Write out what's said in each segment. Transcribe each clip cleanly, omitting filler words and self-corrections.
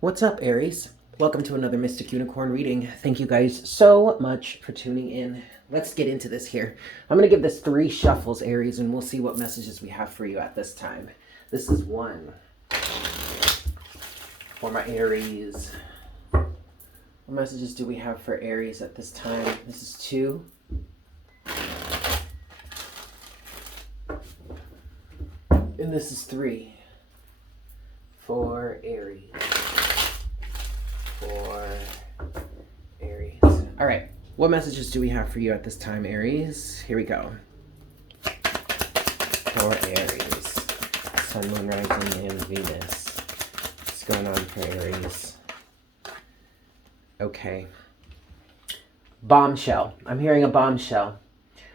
What's up, Aries? Welcome to another Mystic Unicorn reading. Thank you guys so much for tuning in. Let's get into this here. I'm going to give this 3 shuffles, Aries, and we'll see what messages we have for you at this time. This is 1 for my Aries. What messages do we have for Aries at this time? This is 2. And this is 3 for Aries. For Aries. All right. What messages do we have for you at this time, Aries? Here we go. For Aries. Sun, Moon, Rising, and Venus. What's going on for Aries? Okay. Bombshell. I'm hearing a bombshell.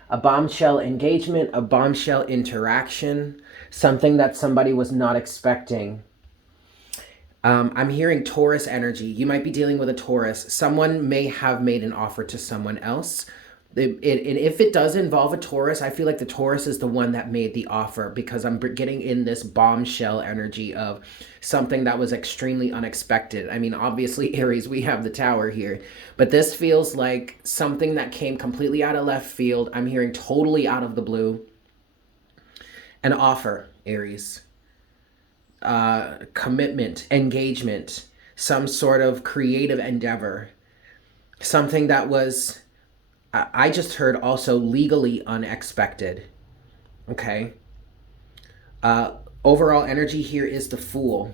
A bombshell engagement, a bombshell interaction, something that somebody was not expecting. I'm hearing Taurus energy. You might be dealing with a Taurus. Someone may have made an offer to someone else. And if it does involve a Taurus, I feel like the Taurus is the one that made the offer, because I'm getting in this bombshell energy of something that was extremely unexpected. I mean, obviously, Aries, we have the Tower here, but this feels like something that came completely out of left field. I'm hearing totally out of the blue. An offer, Aries. Commitment, engagement, some sort of creative endeavor, something that was, I just heard also legally unexpected. Okay. Overall energy here is the Fool.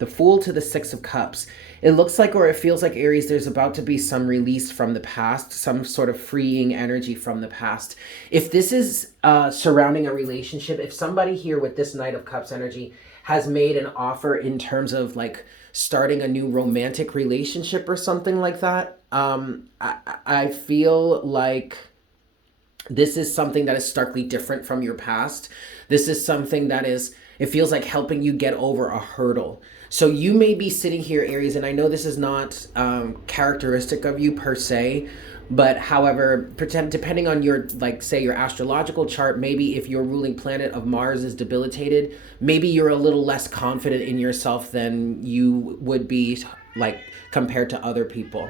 The Fool to the 6 of Cups. It looks like, or it feels like, Aries, there's about to be some release from the past, some sort of freeing energy from the past. If this is surrounding a relationship, if somebody here with this Knight of Cups energy has made an offer in terms of like starting a new romantic relationship or something like that, I feel like this is something that is starkly different from your past. This is something that is, it feels like helping you get over a hurdle. So you may be sitting here, Aries, and I know this is not characteristic of you per se, but however, depending on your, like, say your astrological chart, maybe if your ruling planet of Mars is debilitated, maybe you're a little less confident in yourself than you would be, like, compared to other people.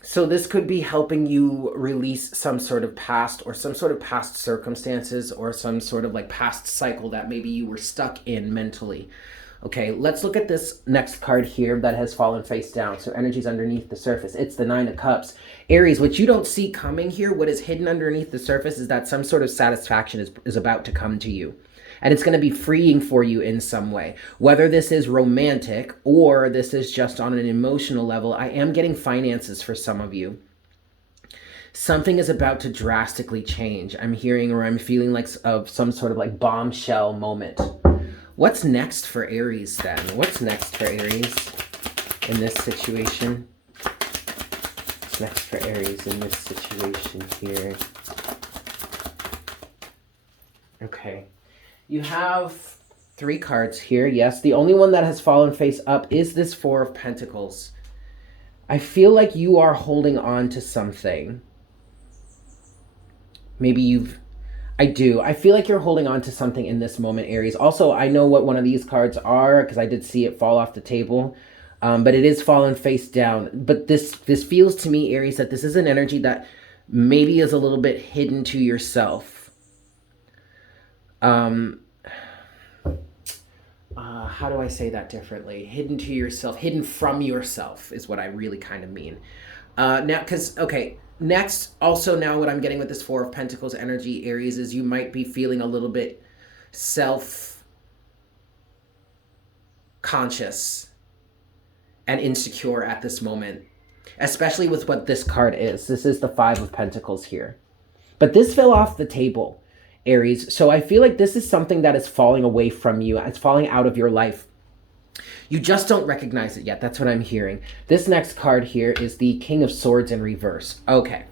So this could be helping you release some sort of past, or some sort of past circumstances, or some sort of like past cycle that maybe you were stuck in mentally. Okay, let's look at this next card here that has fallen face down. So energy's underneath the surface. It's the 9 of Cups. Aries, what you don't see coming here, what is hidden underneath the surface, is that some sort of satisfaction is about to come to you. And it's going to be freeing for you in some way. Whether this is romantic or this is just on an emotional level, I am getting finances for some of you. Something is about to drastically change. I'm hearing, or I'm feeling like of some sort of like bombshell moment. What's next for Aries then? What's next for Aries in this situation? What's next for Aries in this situation here? Okay. You have 3 cards here. Yes, the only one that has fallen face up is this 4 of Pentacles. I feel like you are holding on to something. Maybe I feel like you're holding on to something in this moment, Aries. Also, I know what one of these cards are because I did see it fall off the table. But it is fallen face down. But this feels to me, Aries, that this is an energy that maybe is a little bit hidden to yourself. How do I say that differently? Hidden to yourself, hidden from yourself is what I really kind of mean. Now, because, okay, next, also now what I'm getting with this 4 of Pentacles energy, Aries, is you might be feeling a little bit self-conscious and insecure at this moment, especially with what this card is. This is the 5 of Pentacles here. But this fell off the table, Aries. So I feel like this is something that is falling away from you. It's falling out of your life. You just don't recognize it yet. That's what I'm hearing. This next card here is the King of Swords in reverse. Okay.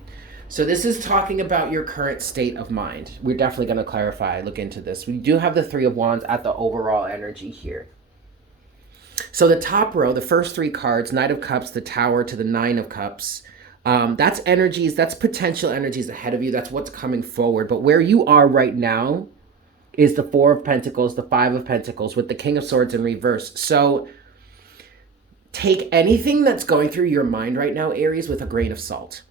So this is talking about your current state of mind. We're definitely going to clarify, look into this. We do have the 3 of Wands at the overall energy here. So the top row, the first 3 cards, Knight of Cups, the Tower to the 9 of Cups, that's energies, that's potential energies ahead of you. That's what's coming forward. But where you are right now is the 4 of Pentacles, the 5 of Pentacles with the King of Swords in reverse. So take anything that's going through your mind right now, Aries, with a grain of salt.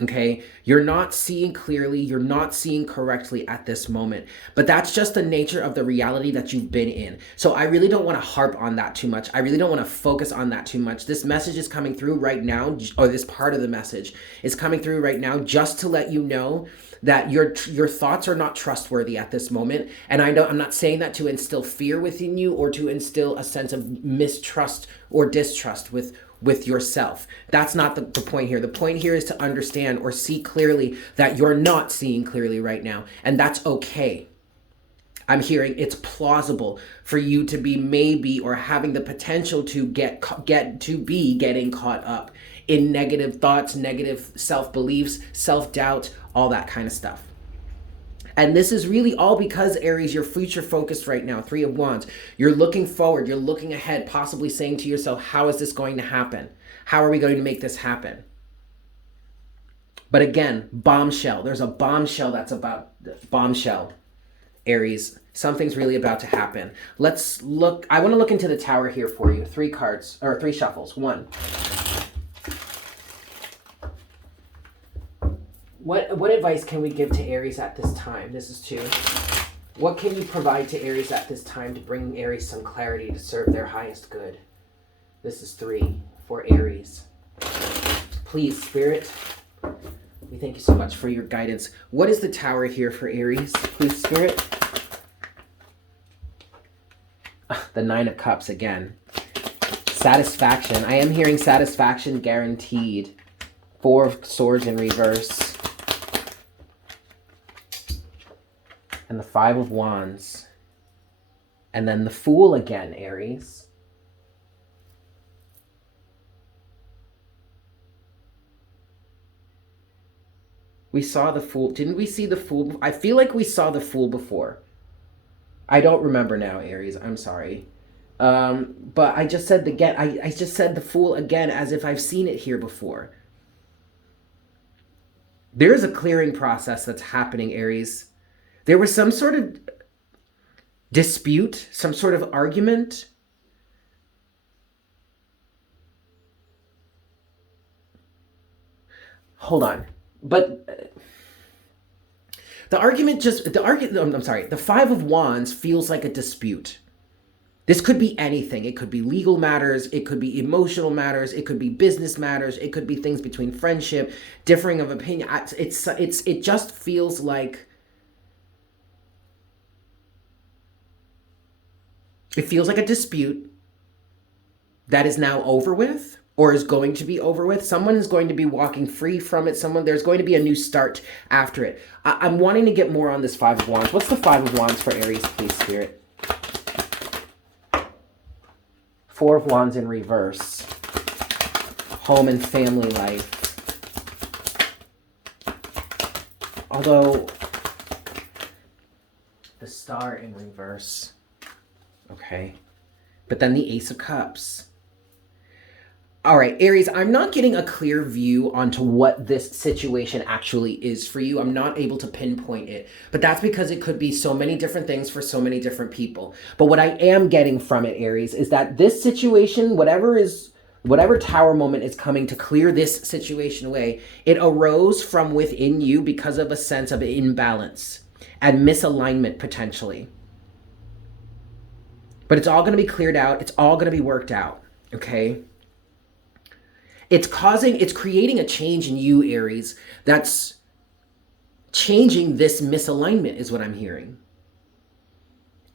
Okay, you're not seeing clearly, you're not seeing correctly at this moment, but that's just the nature of the reality that you've been in. So I really don't want to harp on that too much. I really don't want to focus on that too much. This message is coming through right now, or this part of the message is coming through right now just to let you know that your thoughts are not trustworthy at this moment. And I'm not saying that to instill fear within you or to instill a sense of mistrust or distrust with yourself. That's not the point here. The point here is to understand or see clearly that you're not seeing clearly right now, and that's okay. I'm hearing it's plausible for you to be maybe or having the potential to getting caught up in negative thoughts, negative self-beliefs, self-doubt, all that kind of stuff. And this is really all because, Aries, you're future focused right now. 3 of Wands. You're looking forward. You're looking ahead, possibly saying to yourself, how is this going to happen? How are we going to make this happen? But again, bombshell. There's a bombshell that's about bombshell, Aries. Something's really about to happen. Let's look. I want to look into the Tower here for you. 3 cards, or 3 shuffles. 1. What advice can we give to Aries at this time? This is 2. What can you provide to Aries at this time to bring Aries some clarity to serve their highest good? This is 3 for Aries. Please, Spirit, we thank you so much for your guidance. What is the Tower here for Aries? Please, Spirit. The 9 of Cups again. Satisfaction. I am hearing satisfaction guaranteed. 4 of Swords in reverse. And the 5 of Wands. And then the Fool again, Aries. We saw the Fool. Didn't we see the Fool? I feel like we saw the Fool before. I don't remember now, Aries. I'm sorry. But I just said I just said the Fool again as if I've seen it here before. There is a clearing process that's happening, Aries. There was some sort of dispute, some sort of argument. Hold on. But the 5 of Wands feels like a dispute. This could be anything. It could be legal matters. It could be emotional matters. It could be business matters. It could be things between friendship, differing of opinion. It just feels like a dispute that is now over with or is going to be over with. Someone is going to be walking free from it. There's going to be a new start after it. I'm wanting to get more on this 5 of Wands. What's the 5 of Wands for Aries, please, Spirit? 4 of Wands in reverse. Home and family life. Although, the Star in reverse. Okay. But then the Ace of Cups. All right, Aries, I'm not getting a clear view onto what this situation actually is for you. I'm not able to pinpoint it, but that's because it could be so many different things for so many different people. But what I am getting from it, Aries, is that this situation, whatever Tower moment is coming to clear this situation away, it arose from within you because of a sense of imbalance and misalignment potentially. But it's all going to be cleared out. It's all going to be worked out, okay? It's creating a change in you, Aries, that's changing this misalignment is what I'm hearing.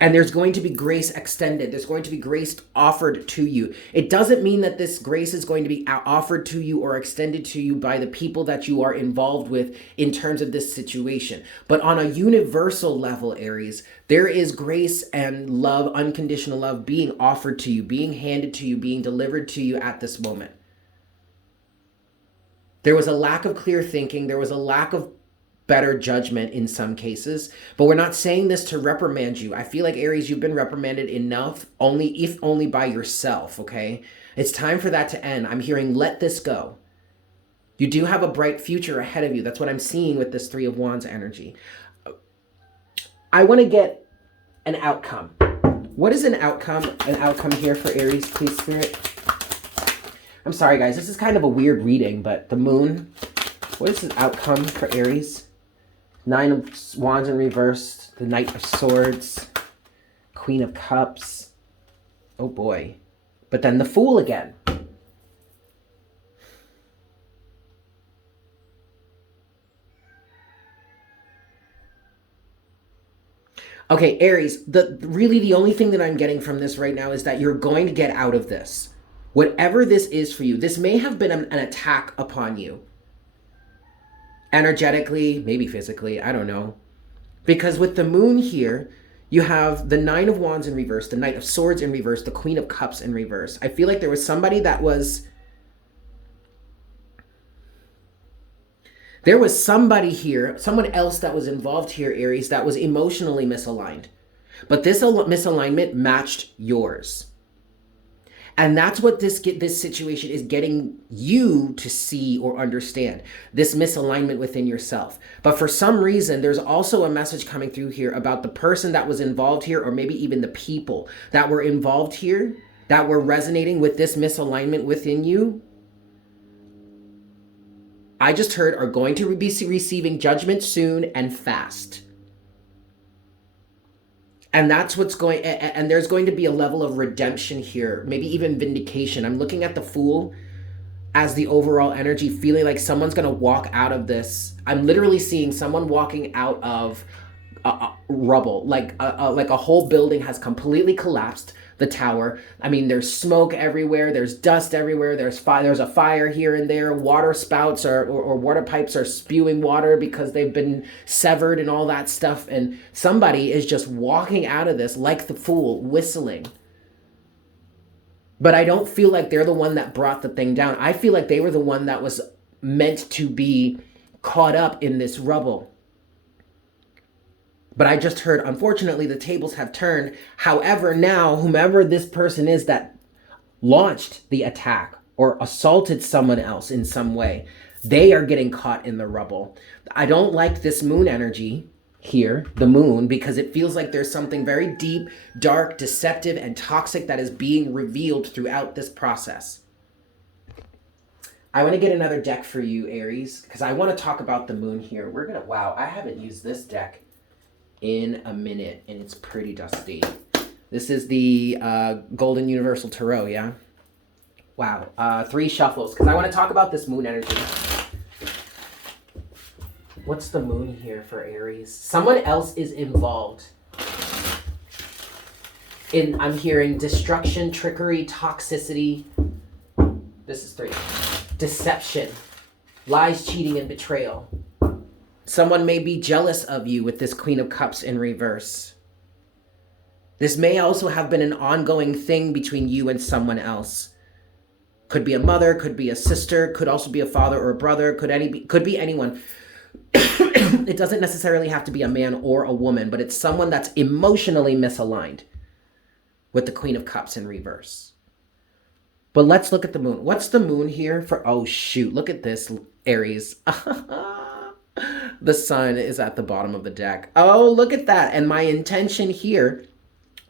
And there's going to be grace extended. There's going to be grace offered to you. It doesn't mean that this grace is going to be offered to you or extended to you by the people that you are involved with in terms of this situation. But on a universal level, Aries, there is grace and love, unconditional love being offered to you, being handed to you, being delivered to you at this moment. There was a lack of clear thinking. There was a lack of better judgment in some cases, but we're not saying this to reprimand you. I feel like, Aries, you've been reprimanded enough, if only by yourself, okay? It's time for that to end. I'm hearing, let this go. You do have a bright future ahead of you. That's what I'm seeing with this 3 of Wands energy. I want to get an outcome. What is an outcome here for Aries, please, Spirit? I'm sorry, guys. This is kind of a weird reading, but the moon. What is the outcome for Aries? 9 of Wands in reverse. The Knight of Swords. Queen of Cups. Oh, boy. But then the Fool again. Okay, Aries, really the only thing that I'm getting from this right now is that you're going to get out of this. Whatever this is for you, this may have been an attack upon you. Energetically, maybe physically, I don't know. Because with the moon here, you have the 9 of Wands in reverse, the Knight of Swords in reverse, the Queen of Cups in reverse. I feel like there was somebody that was... There was somebody here, someone else that was involved here, Aries, that was emotionally misaligned. But this misalignment matched yours. And that's what this situation is getting you to see or understand. This misalignment within yourself. But for some reason, there's also a message coming through here about the person that was involved here, or maybe even the people that were involved here, that were resonating with this misalignment within you. I just heard are going to be receiving judgment soon and fast. And that's what's going, and there's going to be a level of redemption here, maybe even vindication. I'm looking at the Fool as the overall energy, feeling like someone's going to walk out of this. I'm literally seeing someone walking out of rubble, like a whole building has completely collapsed. The tower. I mean, there's smoke everywhere. There's dust everywhere. There's a fire here and there. Water spouts or water pipes are spewing water because they've been severed and all that stuff. And somebody is just walking out of this like the Fool, whistling. But I don't feel like they're the one that brought the thing down. I feel like they were the one that was meant to be caught up in this rubble. But I just heard, unfortunately, the tables have turned. However, now, whomever this person is that launched the attack or assaulted someone else in some way, they are getting caught in the rubble. I don't like this moon energy here, the moon, because it feels like there's something very deep, dark, deceptive, and toxic that is being revealed throughout this process. I want to get another deck for you, Aries, because I want to talk about the moon here. Wow, I haven't used this deck in a minute, and it's pretty dusty. This is the Golden Universal Tarot, yeah? Wow, 3 shuffles, because I want to talk about this moon energy. What's the moon here for Aries? Someone else is involved. I'm hearing destruction, trickery, toxicity. This is 3. Deception, lies, cheating, and betrayal. Someone may be jealous of you with this Queen of Cups in reverse. This may also have been an ongoing thing between you and someone else. Could be a mother, could be a sister, could also be a father or a brother, could be anyone. It doesn't necessarily have to be a man or a woman, but it's someone that's emotionally misaligned with the Queen of Cups in reverse. But let's look at the moon. What's the moon here for? Oh, shoot. Look at this, Aries. The sun is at the bottom of the deck. Oh, look at that. And my intention here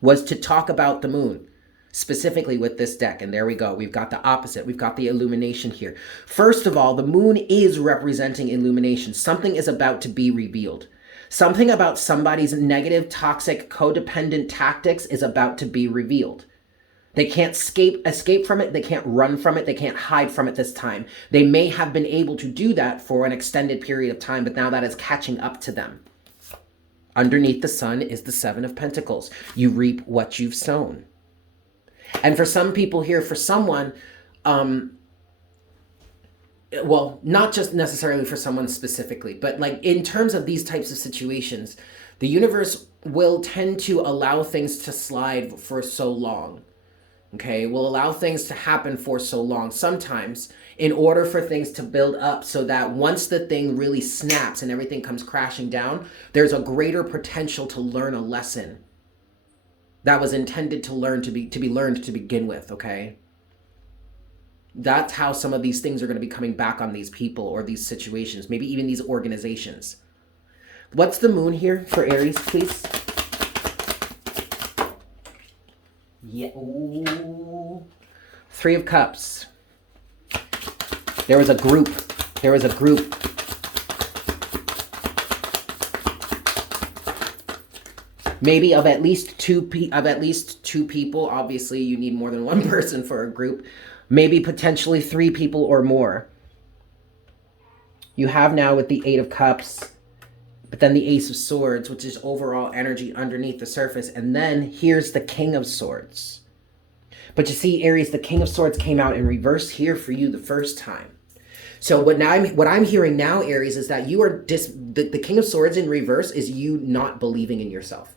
was to talk about the moon, specifically with this deck. And there we go. We've got the opposite. We've got the illumination here. First of all, the moon is representing illumination. Something is about to be revealed. Something about somebody's negative, toxic, codependent tactics is about to be revealed. They can't escape from it. They can't run from it. They can't hide from it this time. They may have been able to do that for an extended period of time, but now that is catching up to them. Underneath the sun is the 7 of Pentacles. You reap what you've sown. And for some people here, for someone, well, not just necessarily for someone specifically, but like in terms of these types of situations, the universe will tend to allow things to slide for so long. Okay, will allow things to happen for so long, sometimes in order for things to build up so that once the thing really snaps and everything comes crashing down, there's a greater potential to learn a lesson that was intended to be learned to begin with, okay? That's how some of these things are going to be coming back on these people or these situations, maybe even these organizations. What's the moon here for Aries, please? Yeah. Ooh. 3 of Cups. There was a group. There was a group. Maybe of at least two people. Obviously, you need more than one person for a group. Maybe potentially 3 people or more. You have now with the 8 of Cups, but then the Ace of Swords, which is overall energy underneath the surface. And then here's the King of Swords. But you see, Aries, the King of Swords came out in reverse here for you the first time. So what I'm hearing now, Aries, is that you are the King of Swords in reverse is you not believing in yourself.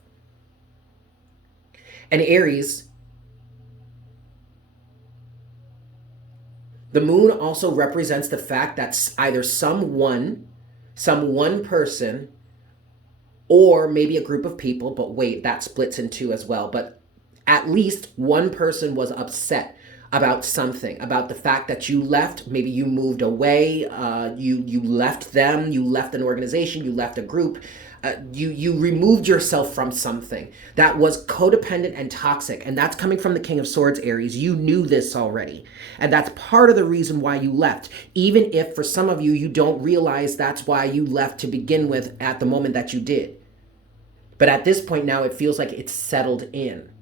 And Aries, the moon also represents the fact that either some one person, or maybe a group of people, but wait, that splits in 2 as well. But at least one person was upset about something, about the fact that you left. Maybe you moved away, you left them, you left an organization, you left a group. You removed yourself from something that was codependent and toxic. And that's coming from the King of Swords, Aries. You knew this already. And that's part of the reason why you left. Even if for some of you, you don't realize that's why you left to begin with at the moment that you did. But at this point now, it feels like it's settled in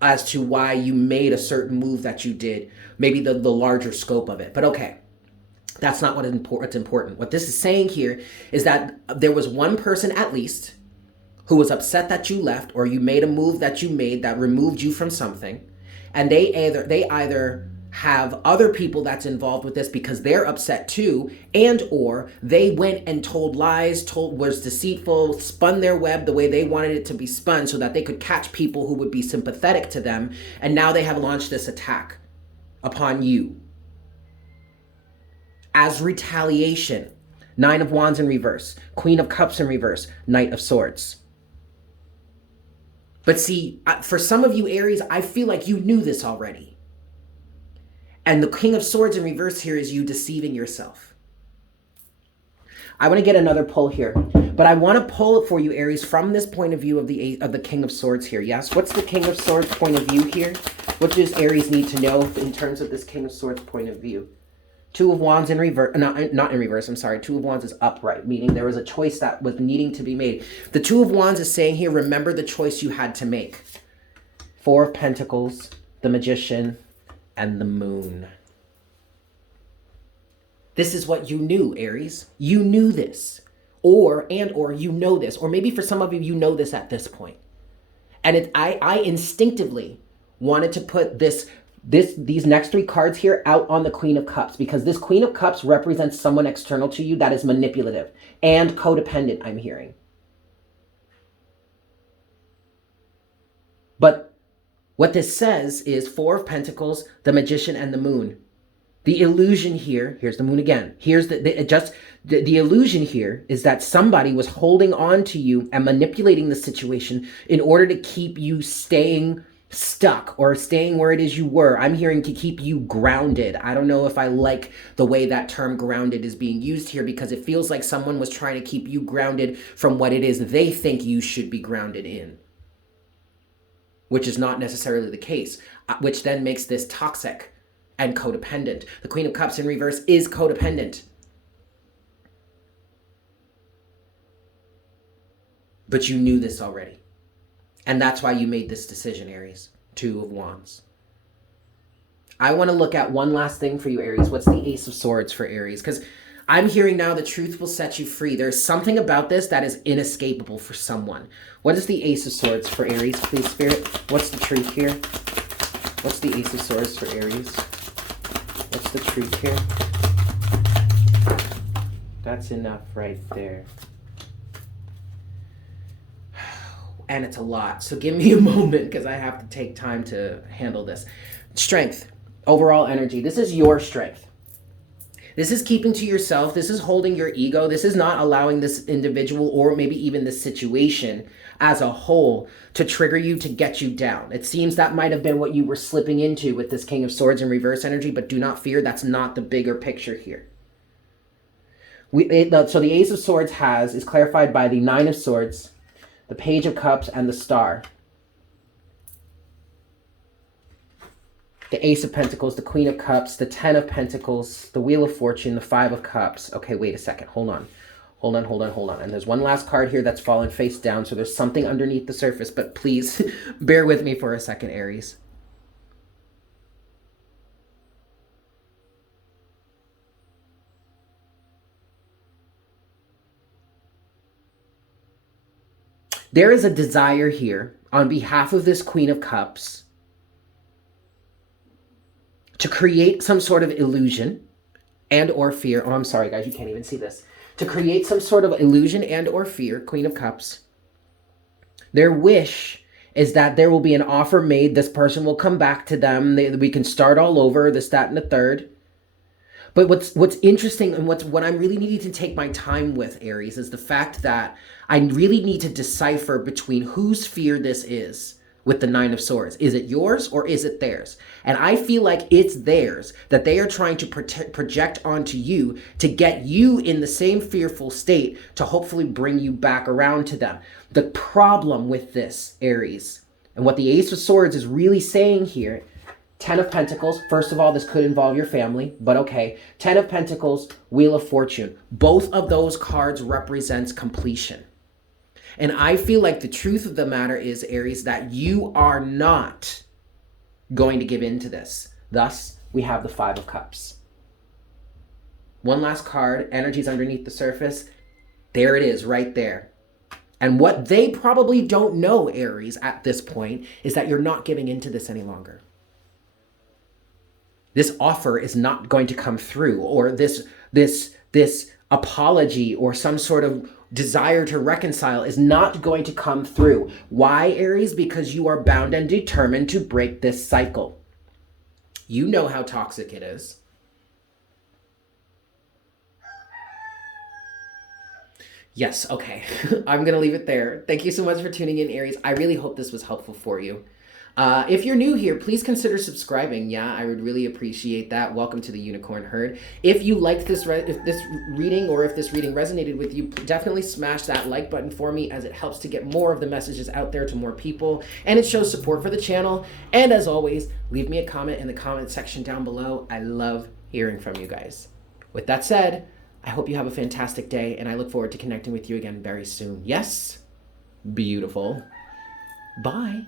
as to why you made a certain move that you did. Maybe the larger scope of it. But okay. That's not what's important. What this is saying here is that there was one person at least who was upset that you left, or you made a move that you made that removed you from something. And they either have other people that's involved with this because they're upset too, and or they went and told lies, was deceitful, spun their web the way they wanted it to be spun so that they could catch people who would be sympathetic to them. And now they have launched this attack upon you as retaliation. 9 of Wands in reverse, Queen of Cups in reverse, Knight of Swords. But see, for some of you, Aries, I feel like you knew this already. And the King of Swords in reverse here is you deceiving yourself. I want to get another pull here, but I want to pull it for you, Aries, from this point of view of the King of Swords here. Yes, what's the King of Swords point of view here? What does Aries need to know in terms of this King of Swords point of view? 2 of Wands in reverse, not in reverse, I'm sorry. 2 of Wands is upright, meaning there was a choice that was needing to be made. The 2 of Wands is saying here, remember the choice you had to make. 4 of Pentacles, the Magician, and the Moon. This is what you knew, Aries. You knew this. Or you know this. Or maybe for some of you, you know this at this point. And I instinctively wanted to put these next 3 cards here out on the Queen of Cups, because this Queen of Cups represents someone external to you that is manipulative and codependent, I'm hearing. But what this says is 4 of Pentacles, the Magician, and the Moon. The illusion here, here's the Moon again. Here's the illusion here is that somebody was holding on to you and manipulating the situation in order to keep you staying stuck or staying where it is you were. I'm hearing to keep you grounded. I don't know if I like the way that term grounded is being used here, because it feels like someone was trying to keep you grounded from what it is they think you should be grounded in, which is not necessarily the case, which then makes this toxic and codependent. The Queen of Cups in reverse is codependent. But you knew this already. And that's why you made this decision, Aries. 2 of Wands. I want to look at one last thing for you, Aries. What's the Ace of Swords for Aries? Because I'm hearing now the truth will set you free. There's something about this that is inescapable for someone. What is the Ace of Swords for Aries, please, Spirit? What's the truth here? What's the Ace of Swords for Aries? What's the truth here? That's enough right there. And it's a lot. So give me a moment because I have to take time to handle this. Strength, overall energy. This is your strength. This is keeping to yourself. This is holding your ego. This is not allowing this individual or maybe even this situation as a whole to trigger you, to get you down. It seems that might have been what you were slipping into with this King of Swords in reverse energy, but do not fear. That's not the bigger picture here. So the Ace of Swords is clarified by the 9 of Swords, the Page of Cups, and the Star. the Ace of Pentacles, the Queen of Cups, the Ten of Pentacles, the Wheel of Fortune, the Five of Cups. Okay, wait a second. Hold on. Hold on, hold on, hold on. And there's one last card here that's fallen face down, so there's something underneath the surface, but please bear with me for a second, Aries. There is a desire here on behalf of this Queen of Cups to create some sort of illusion and or fear. Oh, I'm sorry, guys, you can't even see this. To create some sort of illusion and or fear, Queen of Cups. Their wish is that there will be an offer made. This person will come back to them. We can start all over, this, that, and the third. But what's interesting and what I'm really needing to take my time with, Aries, is the fact that I really need to decipher between whose fear this is with the Nine of Swords. Is it yours or is it theirs? And I feel like it's theirs, that they are trying to project onto you to get you in the same fearful state to hopefully bring you back around to them. The problem with this, Aries, and what the Ace of Swords is really saying here, Ten of Pentacles, first of all, this could involve your family, but okay. Ten of Pentacles, Wheel of Fortune. Both of those cards represents completion. And I feel like the truth of the matter is, Aries, that you are not going to give in to this. Thus, we have the Five of Cups. One last card, energies underneath the surface. There it is, right there. And what they probably don't know, Aries, at this point, is that you're not giving into this any longer. This offer is not going to come through, or this apology or some sort of desire to reconcile is not going to come through. Why, Aries? Because you are bound and determined to break this cycle. You know how toxic it is. Yes, okay. I'm going to leave it there. Thank you so much for tuning in, Aries. I really hope this was helpful for you. If you're new here, please consider subscribing. Yeah, I would really appreciate that. Welcome to the Unicorn Herd. If you liked this reading, or if this reading resonated with you, definitely smash that like button for me, as it helps to get more of the messages out there to more people, and it shows support for the channel. And as always, leave me a comment in the comment section down below. I love hearing from you guys. With that said, I hope you have a fantastic day, and I look forward to connecting with you again very soon. Yes? Beautiful. Bye.